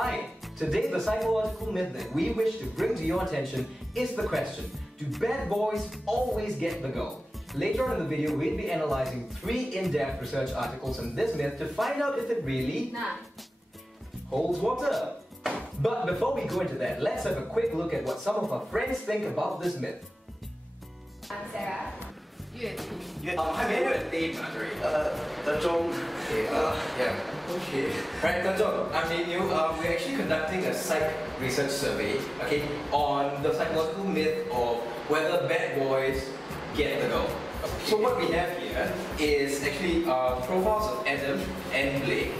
Hi, today the psychological myth that we wish to bring to your attention is the question, do bad boys always get the girl? Later on in the video, we'll be analysing 3 in-depth research articles on this myth to find out if it really holds water. But before we go into that, let's have a quick look at what some of our friends think about this myth. I'm Sarah. Hi, Manuel. Tanjong. Okay. Right, Tanjong, I'm Daniel. We're actually conducting a psych research survey, on the psychological myth of whether bad boys get the girl. So what we have here is actually profiles of Adam and Blake,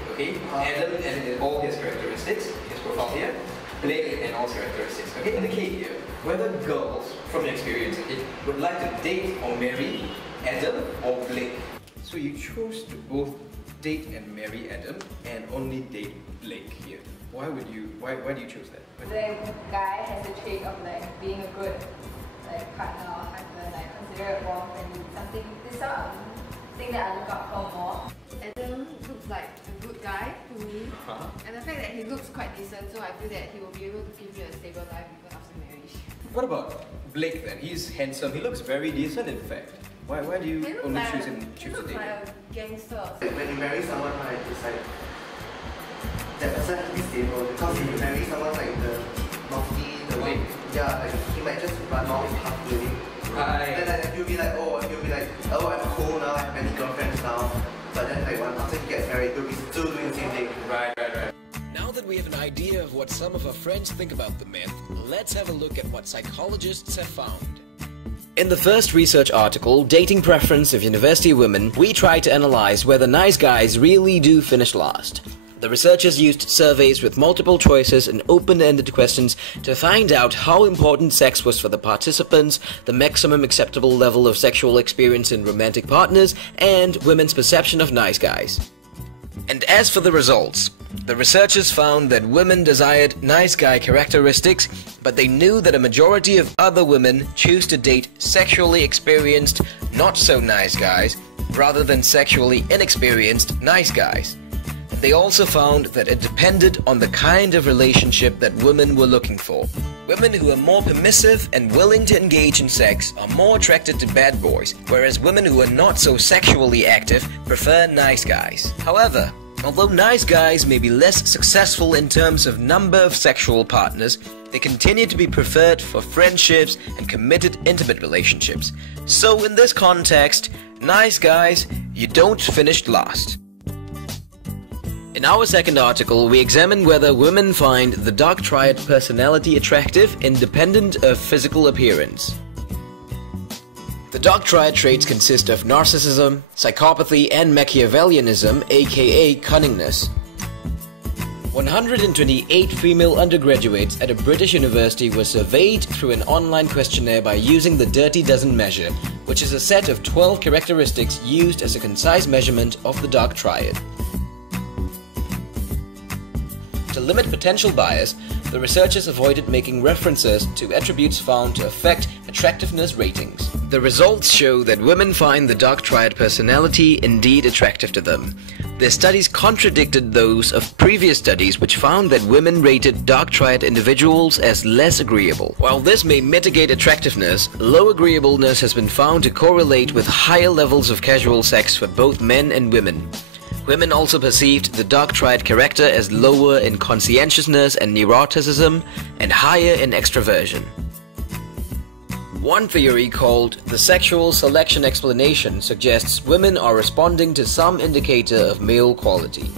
Adam and all his characteristics, his profile here, Blake and all his characteristics, indicate here whether girls, from your experience, would like to date or marry Adam or Blake. So you chose to both date and marry Adam and only date Blake here. Why do you choose that? The guy has a trait of being a good partner or husband, considerate, warm, friendly, something that I look out for more. Adam looks like a good guy to me, and the fact that he looks quite decent, so I feel that he will be able to give you a stable life even after marriage. What about Blake then? He's handsome, he looks very decent in fact. Why do you only choose to date him? He looks like a gangster. When you marry someone, it's like that person has to be stable, because if you marry someone like the naughty, he might just run off halfway. Then you'll be like, oh, I'm cool now, I have many girlfriends now. But then after he gets married, you'll be still doing the same thing. Right. Now that we have an idea of what some of our friends think about the myth, let's have a look at what psychologists have found. In the first research article, Dating Preference of University Women, we try to analyze whether nice guys really do finish last. The researchers used surveys with multiple choices and open-ended questions to find out how important sex was for the participants, the maximum acceptable level of sexual experience in romantic partners, and women's perception of nice guys. And as for the results, the researchers found that women desired nice guy characteristics, but they knew that a majority of other women choose to date sexually experienced, not so nice guys, rather than sexually inexperienced nice guys. They also found that it depended on the kind of relationship that women were looking for. Women who are more permissive and willing to engage in sex are more attracted to bad boys, whereas women who are not so sexually active prefer nice guys. However, although nice guys may be less successful in terms of number of sexual partners, they continue to be preferred for friendships and committed intimate relationships. So in this context, nice guys, you don't finish last. In our second article, we examine whether women find the dark triad personality attractive independent of physical appearance. The dark triad traits consist of narcissism, psychopathy, and Machiavellianism, aka cunningness. 128 female undergraduates at a British university were surveyed through an online questionnaire by using the Dirty Dozen measure, which is a set of 12 characteristics used as a concise measurement of the dark triad. To limit potential bias, the researchers avoided making references to attributes found to affect attractiveness ratings. The results show that women find the dark triad personality indeed attractive to them. Their studies contradicted those of previous studies which found that women rated dark triad individuals as less agreeable. While this may mitigate attractiveness, low agreeableness has been found to correlate with higher levels of casual sex for both men and women. Women also perceived the dark triad character as lower in conscientiousness and neuroticism and higher in extroversion. One theory called the sexual selection explanation suggests women are responding to some indicator of male quality.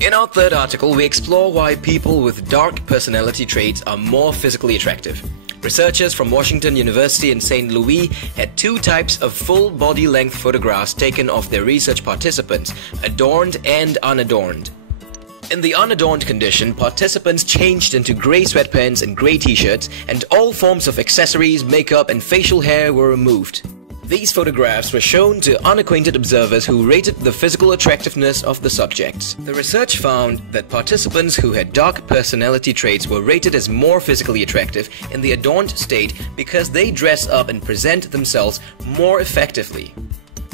In our third article, we explore why people with dark personality traits are more physically attractive. Researchers from Washington University in St. Louis had 2 types of full body-length photographs taken of their research participants, adorned and unadorned. In the unadorned condition, participants changed into grey sweatpants and grey t-shirts, and all forms of accessories, makeup, and facial hair were removed. These photographs were shown to unacquainted observers who rated the physical attractiveness of the subjects. The research found that participants who had dark personality traits were rated as more physically attractive in the adorned state because they dress up and present themselves more effectively.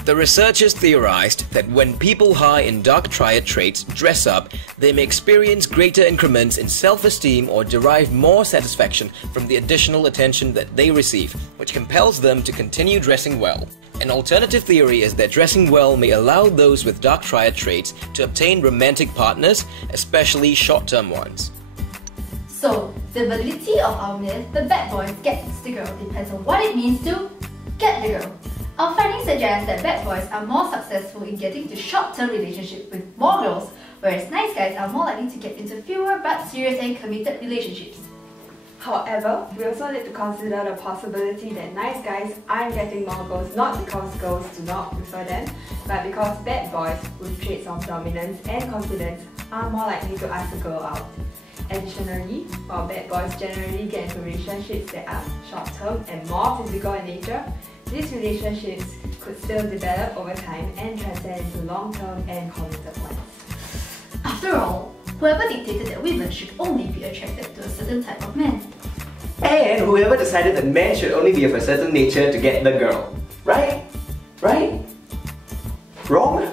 The researchers theorized that when people high in dark triad traits dress up, they may experience greater increments in self-esteem or derive more satisfaction from the additional attention that they receive, which compels them to continue dressing well. An alternative theory is that dressing well may allow those with dark triad traits to obtain romantic partners, especially short-term ones. So, the validity of our myth, the bad boys gets the girl, depends on what it means to get the girl. Our findings suggest that bad boys are more successful in getting into short-term relationships with more girls, whereas nice guys are more likely to get into fewer but serious and committed relationships. However, we also need to consider the possibility that nice guys aren't getting more girls not because girls do not prefer them, but because bad boys with traits of dominance and confidence are more likely to ask a girl out. Additionally, while bad boys generally get into relationships that are short-term and more physical in nature, these relationships could still develop over time and transcend into long-term and committed ones. After all, whoever dictated that women should only be attracted to a certain type of man. And whoever decided that men should only be of a certain nature to get the girl. Right? Right? Wrong?